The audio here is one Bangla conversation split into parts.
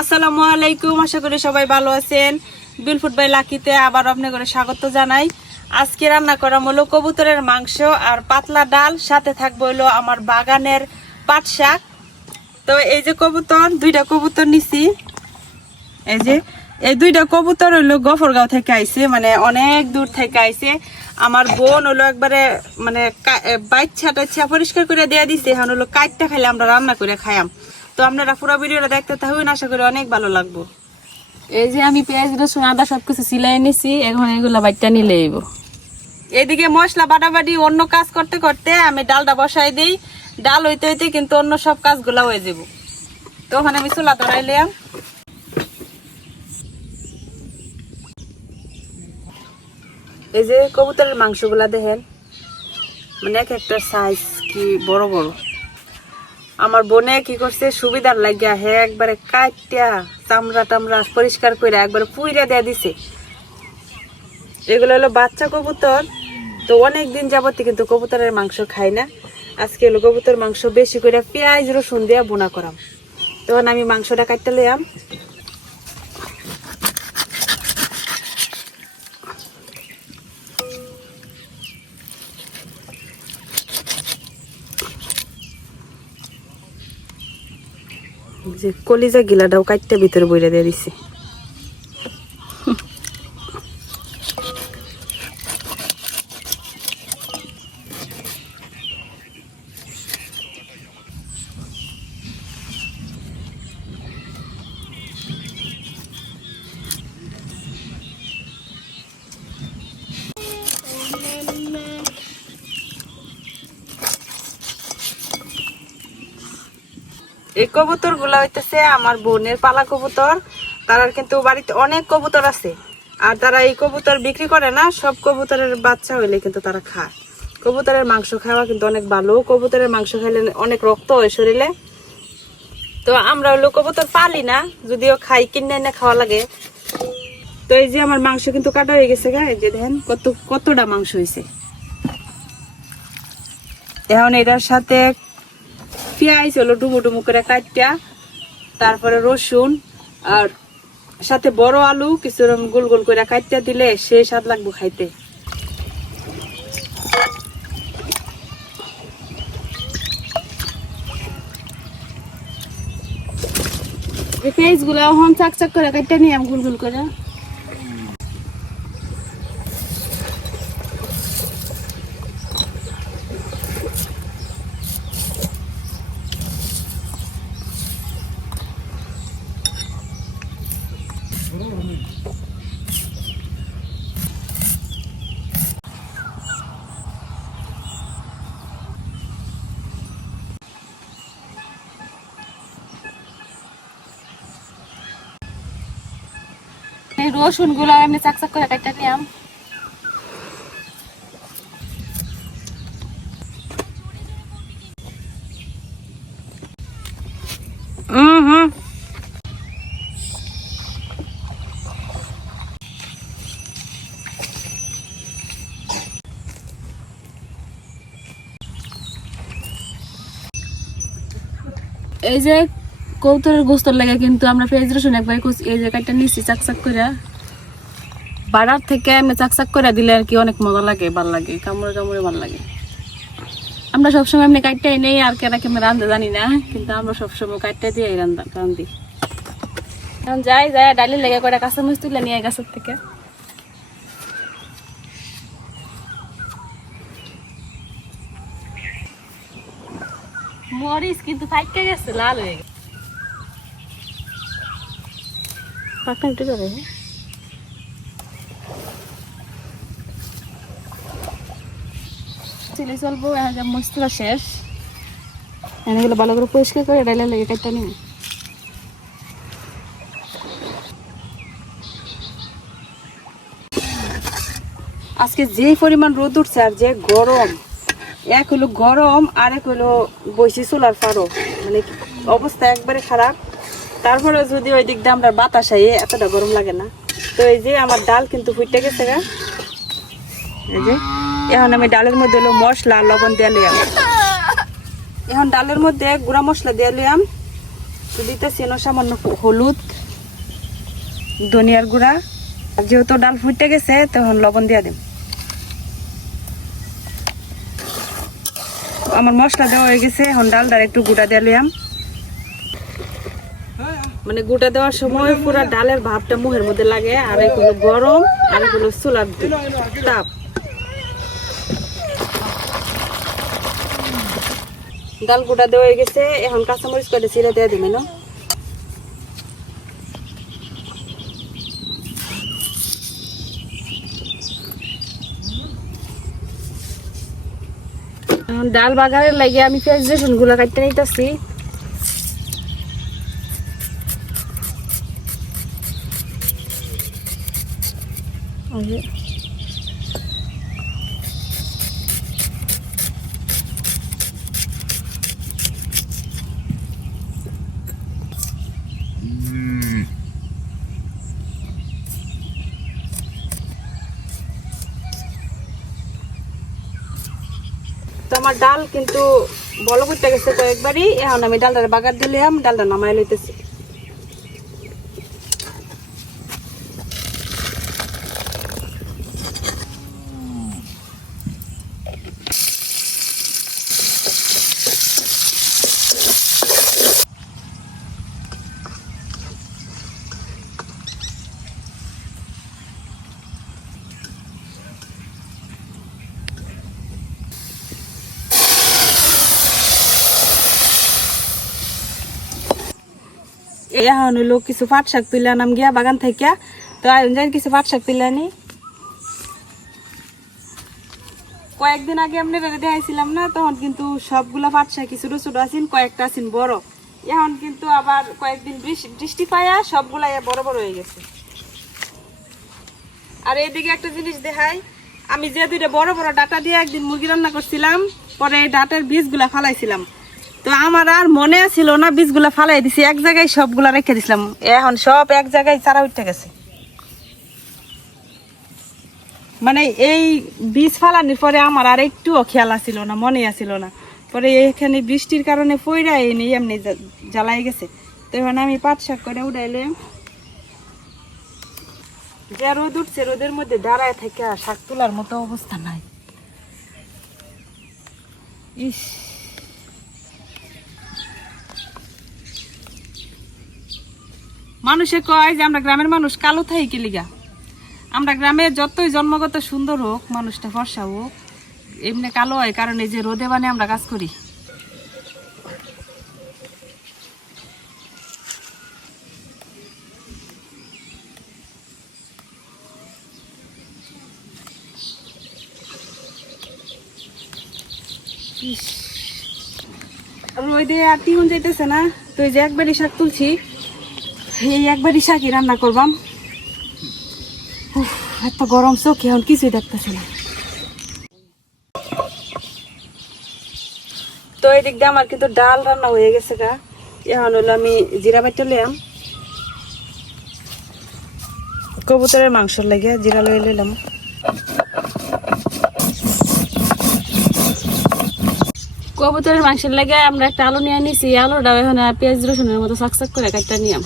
আসসালামু আলাইকুম, আশা করি সবাই ভালো আছেন। বিলফুড বাই লাকিতে আবার আপনাদের স্বাগত জানাই। আজকে রান্না করা হলো কবুতরের মাংস আর পাতলা ডাল, সাথে থাকবে হলো আমার বাগানের পাট শাক। তো এই যে কবুতর, দুইটা কবুতর নিছি। এই দুইটা কবুতর হইলো গফরগাঁও থেকে আইছে, মানে অনেক দূর থেকে আইছে। আমার বোন হলো একবারে মানে বাচ্চা টাচ্চা পরিষ্কার করে দিয়ে দিছে। এখন হলো কাটটা খাইলে আমরা রান্না করে খাইয়াম। তো আপনারা পুরো ভিডিওটা দেখতে থাকুন, আশা করি অনেক ভালো লাগবে। এই যে আমি পেঁয়াজ রসুন আদা সবকিছু সিলাই নিছি, এখন এগুলা বাইটটা নিলে আইব। এদিকে মশলা বাটাবাটি অন্য কাজ করতে করতে আমি ডালটা বসাই দিই। ডাল হইতে হইতে কিন্তু অন্য সব কাজগুলা হয়ে যাব। তো ওখানে আমি চুলা ধরাইলাম। এই যে কবুতরের মাংসগুলা দেখেন, মানে এক একটা সাইজ কি বড় বড়। আমার বোনে কি করছে, সুবিধার লাগিয়া হে একবারে কাটিয়া চামড়া টামড়া পরিষ্কার করে একবারে পুইরা দিয়ে দিছে। এগুলো হলো বাচ্চা কবুতর। তো অনেকদিন যাবত কিন্তু কবুতরের মাংস খাই না। আজকে হলো কবুতর মাংস বেশি করে পেঁয়াজ রসুন দিয়ে বোনা করাম। তখন আমি মাংসটা কাটতে লইয়াম। যে কলিজা গিলাটাও কাটতে ভিতরে বইরা দিয়ে দিছে। এই কবুতর গুলা হইতেছে আমার বোনের পালা কবুতর। তারা কিন্তু বাড়িতে অনেক কবুতর আছে, আর তারা এই কবুতর বিক্রি করে না, সব কবুতরের বাচ্চা হইলে কিন্তু তারা খায়। কবুতরের মাংস খাওয়া কিন্তু অনেক ভালো। কবুতরের মাংস খাইলে অনেক রক্ত হয় শরীরে। তো আমরা হলো কবুতর পালি না, যদিও খাই, কিনে এনে খাওয়া লাগে। তো এই যে আমার মাংস কিন্তু কাটা হয়ে গেছে গা, এই যে দেখেন কতটা মাংস হয়েছে। এখন এটার সাথে পেঁয়াজ হলো ডুমু ডুমু করে কাটিয়া, তারপরে রসুন আর সাথে বড় আলু কিছু গোল গোল করে কাটিয়া দিলে সে স্বাদ লাগবে খাইতে। পেঁয়াজ গুলা এখন চাক চাক করে কাটতে নিয়ে গোল গোল করে। এই রসুন গুলা আমি চাক চাক করে কাটতে নিলাম। এই যে কবুতরের গোস্তর লাগে কিন্তু আমরা পেঁয়াজ রসুন একবার এই যে কাটটা নিচ্ছি চাক চাক করে। বাড়ার থেকে আমি চাক চাক করে দিলে আর কি অনেক মজা লাগে, ভাল লাগে, কামড়ে কামড়ে ভাল লাগে। আমরা সবসময় এমনি কাটটাই নেই, আর কেনা কেমন রান্ধতে জানি না, কিন্তু আমরা সবসময় কাটটাই দিয়ে রান্ধি। এখন যাই ডালি লেগে করে কাঁচামরিচ তুলে নিয়ে গাছের থেকে। মরিচ কিন্তু ফাইটকে গেছে, লাল হয়ে গেছে। পাকা একটু করে চিলি চলবো। মশলা শেষ, এগুলো ভালো করে পরিষ্কার করে ডাইলে লেগে কাটতে নিব। আজকে যে পরিমাণ রোদ উঠছে আর যে গরম, এক হলো গরম আর এক হলো বসি চুলার ফাড়ো, মানে অবস্থা একবারে খারাপ। তারপরে যদি ওই দিক দিয়ে আমরা বাতাস আই, এতটা গরম লাগে না। তো এই যে আমার ডাল কিন্তু ফুটে গেছে গা। এই যে এখন আমি ডালের মধ্যে হলো মশলা লবণ দিয়ে লিয়াম। এখন ডালের মধ্যে গুঁড়া মশলা দিয়ে লিয়াম, তো দিতেছি সামান্য হলুদ, ধনিয়ার গুঁড়া, আর যেহেতু ডাল ফুটে গেছে তখন লবণ দিয়ে দিম। আমার মশলা দেওয়া হয়ে গেছে, এখন ডালটা একটু গুঁড়া দিয়ে লিয়াম। মানে গুঁড়া দেওয়ার সময় পুরো ডালের ভাবটা মুখের মধ্যে লাগে, আর এগুলো গরম, আর এগুলো চুলার তাপ। ডাল গুঁড়া দেওয়া হয়ে গেছে, এখন কাঁচামরিচ করে চিরা দিয়ে দিবে না। ডাল বাগারের লাগে আমি পেঁয়াজ রসুন গুলা কাটতে নিতেছি। তো আমার ডাল কিন্তু বলো করতে গেছে কয়েকবারই, এখন আমি ডালটার বাগার দিলাম, ডালটা নামাই লইতেছি। এখন হইলো কিছু পাট শাক তুলে আনাম গিয়া বাগান থেকে। তো আয়োজন কিছু পাট শাক তুলে আনি। কয়েকদিন আগে আমরা দেখাইছিলাম না, তখন কিন্তু সবগুলা পাট শাক ছোট ছোট আছেন, কয়েকটা আছেন বড়। এখন কিন্তু আবার কয়েকদিন বৃষ্টি পায়া সবগুলা বড় বড় হয়ে গেছে। আর এইদিকে একটা জিনিস দেখাই, আমি যে দুইটা বড় বড় ডাটা দিয়ে একদিন মুরগি রান্না করছিলাম, পরে এই ডাটার বীজগুলা ফালাইছিলাম। তো আমার আর মনে ছিল না, বীজগুলা ফালাই দিছি, এক জায়গায় সবগুলা রেখে দিছিলাম। এখন সব এক জায়গায় চারা উঠে গেছে। মানে এই বীজ ফালানোর পরে আমার আর একটুও খেয়াল আসছিল না, মনে আসছিল না। পরে এখানে বৃষ্টির কারণে পইরা এনে এমনি জ্বালাই গেছে। তো এখন আমি পাট শাক করে উঠাইলে, যে রোদ উঠছে রোদের মধ্যে দাঁড়ায় থেকে শাক তোলার মতো অবস্থা নাই। ইস, মানুষে কয় যে আমরা গ্রামের মানুষ কালো থাই কি লিগা। আমরা গ্রামে যতই জন্মগত সুন্দর হোক, মানুষটা ফর্সা হোক, এমনি কালো হয় কারণ এই যে রোদে বানে আমরা কাজ করি। রোদে আর টিউন যাইতেছে না, তো এই যে একবারই শাক তুলছি, এই একবারই শাকই রান্না করবাম। এত গরম চোখে এখন কিছুই দেখতেছে না। তো এই দিক দিয়ে আমার কিন্তু ডাল রান্না হয়ে গেছে গা। এখন হলো আমি জিরা বাইটা লইলাম, কবুতরের মাংস লাগে জিরা লয়ে লইলাম। কবুতরের মাংসের লাগে আমরা একটা আলু নিয়ে নিছি, আলুটা এখন পেঁয়াজ রসুনের মতো চাকচাক করে কাটটা নিয়াম।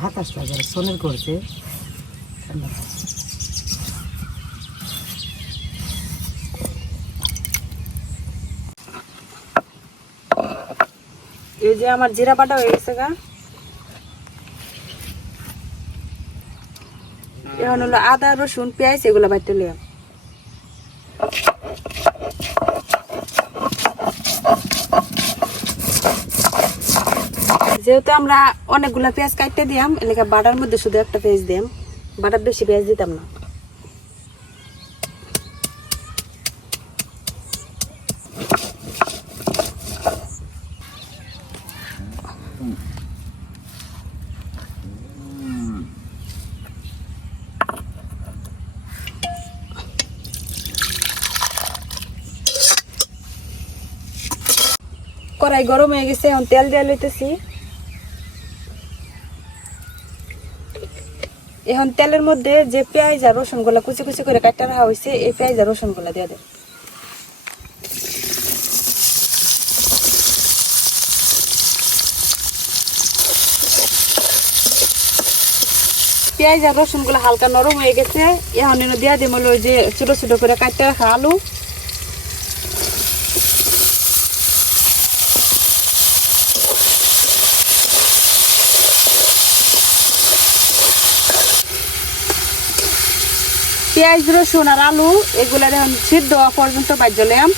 ভাত আসতে সোনের করছে। এই যে আমার জিরা বাটা হয়ে গেছে গা। এখন হলো আদা রসুন পেঁয়াজ এগুলো বাইতে লিয়াম। যেহেতু আমরা অনেকগুলা পেঁয়াজ কাটতে দিয়াম, এলাকা বাটার মধ্যে শুধু একটা পেঁয়াজ দিয়াম, বাটার বেশি পেঁয়াজ দিতাম না। কড়াই গরম হয়ে গেছে, এখন তেল দিয়ে লইতেছি। এখন তেলের মধ্যে যে পেঁয়াজ আর রসুন গুলা কুচি কুচি করে কাটা রাখা হয়েছে এই পেঁয়াজ আর রসুন গুলা দিয়ে দেন। পেঁয়াজ আর রসুন গুলা হালকা নরম হয়ে গেছে, এখন দিয়ে দিম হলো যে ছোট ছোট করে কাটতে রাখা আলু। পেঁয়াজ রসুন আর আলু এগুলা এখন সিদ্ধ হওয়া পর্যন্ত বাজলাম।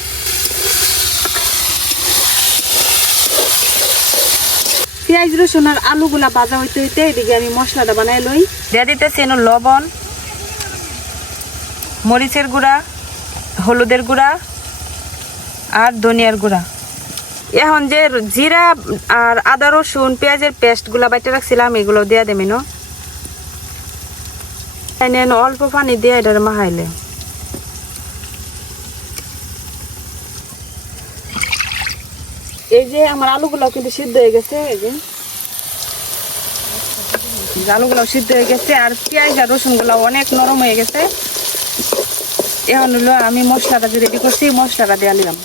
পেঁয়াজ রসুন আর আলুগুলা ভাজা হইতে হইতে এদিকে আমি মশলাটা বানাই লই। দিয়ে দিতেছি লবণ, মরিচের গুঁড়া, হলুদের গুঁড়া আর ধনিয়ার গুঁড়া। এখন যে জিরা আর আদা রসুন পেঁয়াজের পেস্ট গুলা বাইটে রাখছিলাম এগুলো দিয়ে দেবেন। অল্প পানি দিয়ে এটা মাখাইলে এই যে আমার আলুগুলো কিন্তু সিদ্ধ হয়ে গেছে। এই যে আলুগুলো সিদ্ধ হয়ে গেছে আর পেঁয়াজ আর রসুন গুলো অনেক নরম হয়ে গেছে। এখন হলো আমি মশলাটা যে রেডি করছি মশলাটা দিয়ে নিলাম।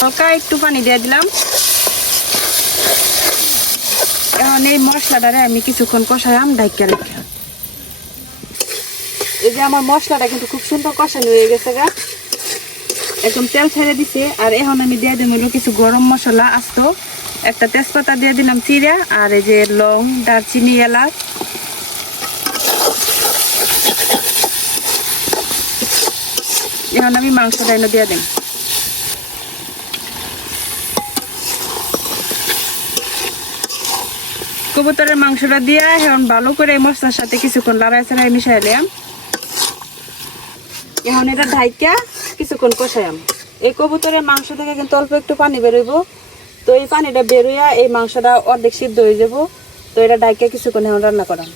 হালকা একটু পানি দিয়ে দিলাম। এখন এই মশলাটারে আমি কিছুক্ষণ কষাইলাম ঢাইকা রেখে। এই যে আমার মশলাটা কিন্তু খুব সুন্দর কষানো হয়ে গেছে গা, একদম তেল ছেড়ে দিছে। আর এখন আমি দিয়ে দিলাম কিছু গরম মশলা আস্ত, একটা তেজপাতা দিয়ে দিলাম চিরা, আর এই যে লং, দারচিনি, এলাচ। এখন আমি মাংসটা এনে দিয়ে দিই। কবুতরের মাংসটা দিয়ে এখন ভালো করে মশলার সাথে কিছুক্ষণ লড়াই ছাড়াই মিশাইলাম। এখন এটা ঢাইকা কিছুক্ষণ কষাইম। এই কবুতরের মাংস থেকে কিন্তু অল্প একটু পানি বেরোইব, তো এই পানিটা বেরোইয়া এই মাংসটা অর্ধেক সিদ্ধ হয়ে যাব। তো এটা ঢাইকা কিছুক্ষণ এখন রান্না করাম।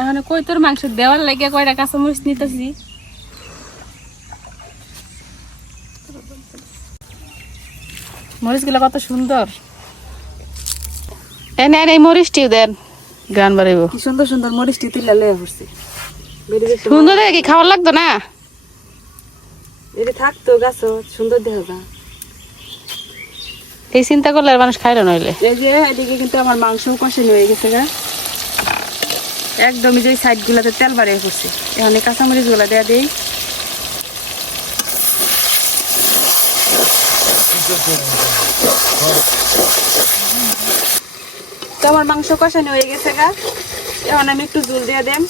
এখন কই তোর মাংস দেওয়ার লাগে কয়টা কাঁচামরিচ নিতেছি। মরিচগুলো কত সুন্দর, এনে এই মরিচটিও দেন, গান বাড়াইব। কি সুন্দর সুন্দর মরিচটি তুলে লয়ে পড়ছে। সুন্দর দেখে কি খাওয়ার লাগতো না? এটা থাকতো গাছ সুন্দর দেখা যা। এই চিন্তা করলে আর মানুষ খাইলো নইলে। এই যে এদিকে কিন্তু আমার মাংস কষানো হয়ে গেছে গা, একদমই যে সাইড গুলাতে তেল বাড়িয়ে পড়ছে। এখন কাঁচামরিচ গুলা দেয়া দিই। তো আমার মাংস কষানো হয়ে গেছে গা, এখন আমি একটু জল দিয়ে দেন।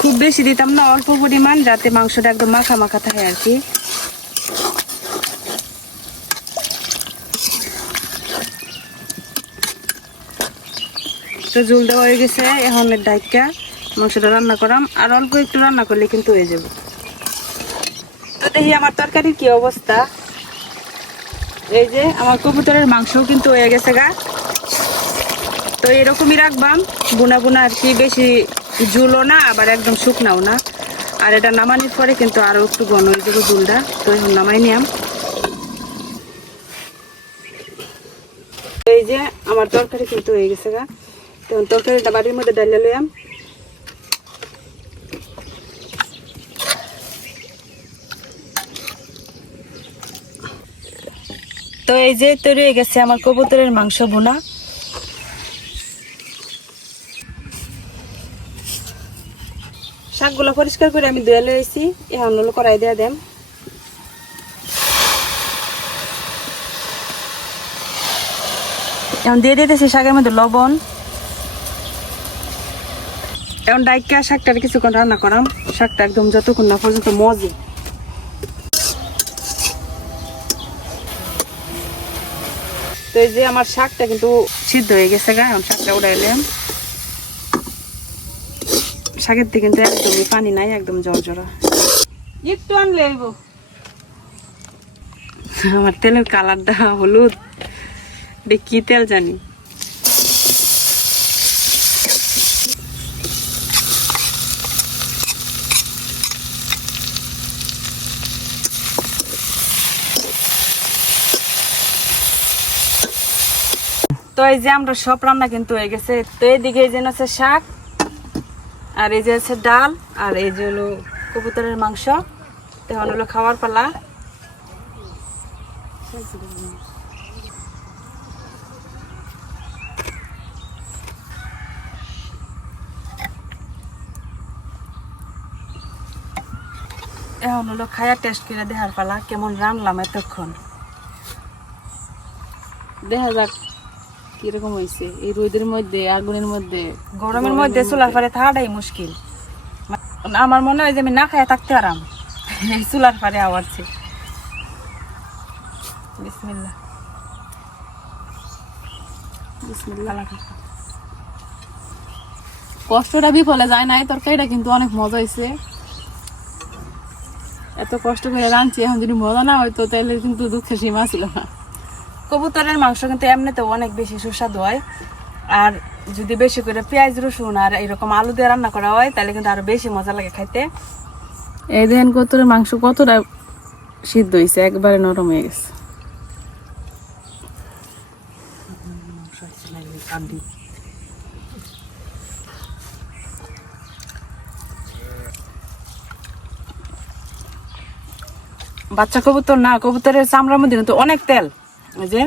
খুব বেশি দিতাম না, অল্প পরিমাণ, যাতে মাংসটা একদম মাখা মাখা থাকে আর কি। তো জল দেওয়া হয়ে গেছে, এখন ডাইকা মাংসটা রান্না করাম। আর অল্প একটু রান্না করলে কিন্তু হয়ে যাবে। তো দেখি আমার তরকারির কি অবস্থা। এই যে আমার কবুতরের মাংসও কিন্তু হয়ে গেছে গা। তো এরকমই রাখবাম, বুনা বুনা আর কি, বেশি ঝুলও না আবার একদম শুকনাও না। আর এটা নামানোর পরে কিন্তু আরো একটু ঘন হয়ে যাবে ঝুলটা। তো এখন নামাই নিয়াম। এই যে আমার তরকারি কিন্তু হয়ে গেছে গা। তখন তরকারিটা বাড়ির মধ্যে ডালিয়ে লইয়াম। তো এই যে তৈরি হয়ে গেছে আমার কবুতরের মাংস ভুনা। শাকগুলো পরিষ্কার করে আমি ধুয়ে লইছি, এখন হলো কড়াই দিয়ে দেন। এখন দিয়ে দিতেছি শাকের মধ্যে লবণ। এখন ডাইকা শাকটা কিছুক্ষণ রান্না করাম, শাকটা একদম যতক্ষণ না পর্যন্ত মজে। তো এই যে আমার শাকটা কিন্তু সিদ্ধ হয়ে গেছে গা, এখন শাকটা উড়াইলাম। শাকের দিকে কিন্তু একদমই পানি নাই, একদম জর্জরা। একটু আনলে আমার তেলের কালারটা হলুদ, কি তেল জানি। তো এই যে আমরা সব রান্না কিন্তু হয়ে গেছে। তো এইদিকে এই যে আছে শাক, আর এই যে আছে ডাল, আর এই যে হলো কবুতরের মাংস। তখন হলো খাওয়ার পালা। এখন হলো খায়া টেস্ট করে দেখার পালা কেমন রান্নাম এতক্ষণ। দেখা যাক কিরকম হয়েছে এই রোদের মধ্যে, আগুনের মধ্যে, গরমের মধ্যে চুলার পারে থাকাটাই মুশকিল। আমার মনে হয় যে আমি না খায়া থাকতে আরাম এই চুলার পারে আওয়ারছে। বিসমিল্লাহ। বিসমিল্লাহ। কষ্টটা বিফলে যায় নাই, তরকারিটা কিন্তু অনেক মজা হয়েছে। এত কষ্ট করে রাঁধছি, এখন যদি মজা না হয়তো তাহলে কিন্তু দুঃখের সীমা ছিল না। কবুতরের মাংস কিন্তু এমনিতে অনেক বেশি সুস্বাদু হয়, আর যদি বেশি করে পেঁয়াজ রসুন আর এরকম আলু দিয়ে রান্না করা হয় তাহলে কিন্তু আরো বেশি মজা লাগে খাইতে। এই দেখেন কতটা মাংস কতটা সিদ্ধ হয়েছে, একবারে নরম হয়ে গেছে। বাচ্চা কবুতর না, কবুতরের চামড়ার মধ্যে কিন্তু অনেক তেল, ওই যে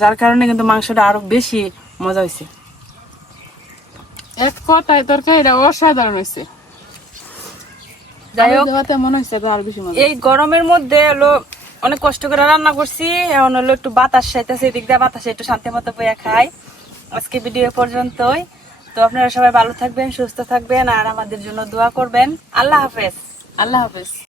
যার কারণে কিন্তু মাংসটা আরো বেশি মজা হয়েছে। এক কথায় তরকারিটা অসাধারণ হয়েছে। যাই হোক, মনে হচ্ছে তো আরো বেশি মজা। এই গরমের মধ্যে হলো অনেক কষ্ট করে রান্না করছি, এখন হলো একটু বাতাস খাইতেছে, এদিক দিয়ে বাতাসে একটু শান্তি মতো বইয়া খাই। আজকে ভিডিও পর্যন্তই। তো আপনারা সবাই ভালো থাকবেন, সুস্থ থাকবেন, আর আমাদের জন্য দোয়া করবেন। আল্লাহ হাফেজ। আল্লাহ হাফেজ।